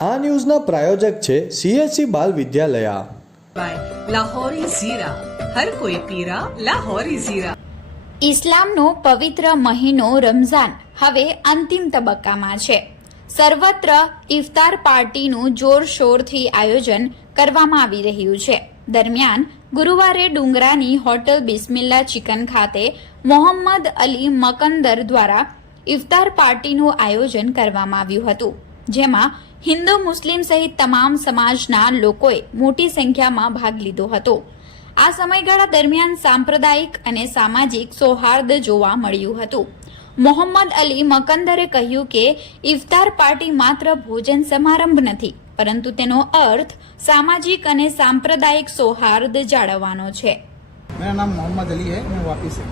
આ ન્યૂઝના પ્રાયોજક છે CSC બાલ વિદ્યાલયા. લાહોરી ઝીરા, હર કોઈ પીરા લાહોરી ઝીરા. ઇસ્લામનો પવિત્ર મહિનો રમઝાન હવે અંતિમ તબક્કામાં છે. સર્વત્ર ઇફતાર પાર્ટીનું જોરશોરથી આયોજન કરવામાં આવી રહ્યું છે. દરમિયાન ગુરુવારે ડુંગરાની હોટલ બિસ્મિલ્લા ચિકન ખાતે મોહમ્મદ અલી મકંદર દ્વારા ઇફતાર પાર્ટીનું આયોજન કરવામાં આવ્યું હતું, જેમાં હિન્દુ મુસ્લિમ સહિત તમામ સમાજના લોકોએ મોટી સંખ્યામાં ભાગ લીધો હતો. આ સમયગાળા દરમિયાન સાંપ્રદાયિક અને સામાજિક સૌહાર્દ જોવા મળ્યું હતું. મોહમ્મદ અલી મકંદરે કહ્યું કે ઇફતાર પાર્ટી માત્ર ભોજન સમારંભ નથી, પરંતુ તેનો અર્થ સામાજિક અને સાંપ્રદાયિક સૌહાર્દ જાળવવાનો છે. मेरा नाम मोहम्मद अली है, मैं वापिस है.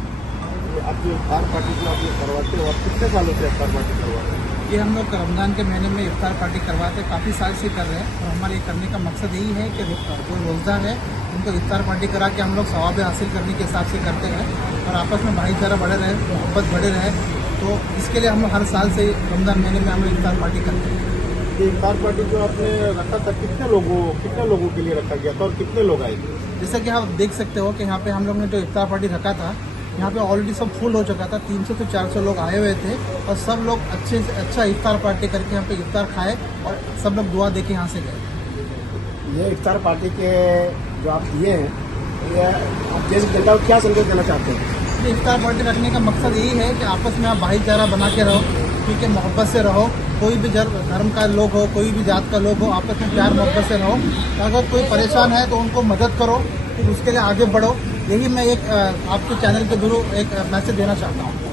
आपकी इफ्तार पार्टी जो आप लोग करवाते हो, और कितने सालों से इफ्तार पार्टी करवाते हैं? ये हम लोग रमज़ान के महीने में इफ्तार पार्टी करवाते हैं, काफ़ी साल से कर रहे हैं. और हमारे करने का मकसद यही है कि जो रोज़दार है उनको इफ्तार पार्टी करा के हम लोग सवाब हासिल करने के हिसाब से करते हैं और आपस में भाईचारा बढ़े रहे, मोहब्बत बढ़े रहे. तो इसके लिए हम लोग हर साल से रमज़ान महीने में हम लोग इफ्तार पार्टी करते हैं. ये इफ्तार पार्टी जो आपने रखा था, कितने लोगों के लिए रखा गया था और कितने लोग आए थे? जैसा कि आप देख सकते हो कि यहाँ पे हम लोग ने जो इफ्तार पार्टी रखा था, यहाँ पे ऑलरेडी सब फुल हो चुका था. 300 से 400 लोग आए हुए थे और सब लोग अच्छे से अच्छा इफ्तार पार्टी करके यहाँ पे इफ्तार खाए और सब लोग दुआ दे के यहाँ से गए. ये इफ्तार पार्टी के जो आप दिए हैं, ये आप जैसे जनता को क्या संदेश देना चाहते हैं? ये इफ्तार पार्टी रखने का मकसद यही है कि आपस में आप भाईचारा बना के रहो, ठीक है, मोहब्बत से रहो. कोई भी धर्म का लोग हो, कोई भी जात का लोग हो, आपस में प्यार मोहब्बत से रहो. अगर कोई परेशान है तो उनको मदद करो, फिर उसके लिए आगे बढ़ो. यही मैं एक आपके चैनल के थ्रू एक मैसेज देना चाहता हूँ.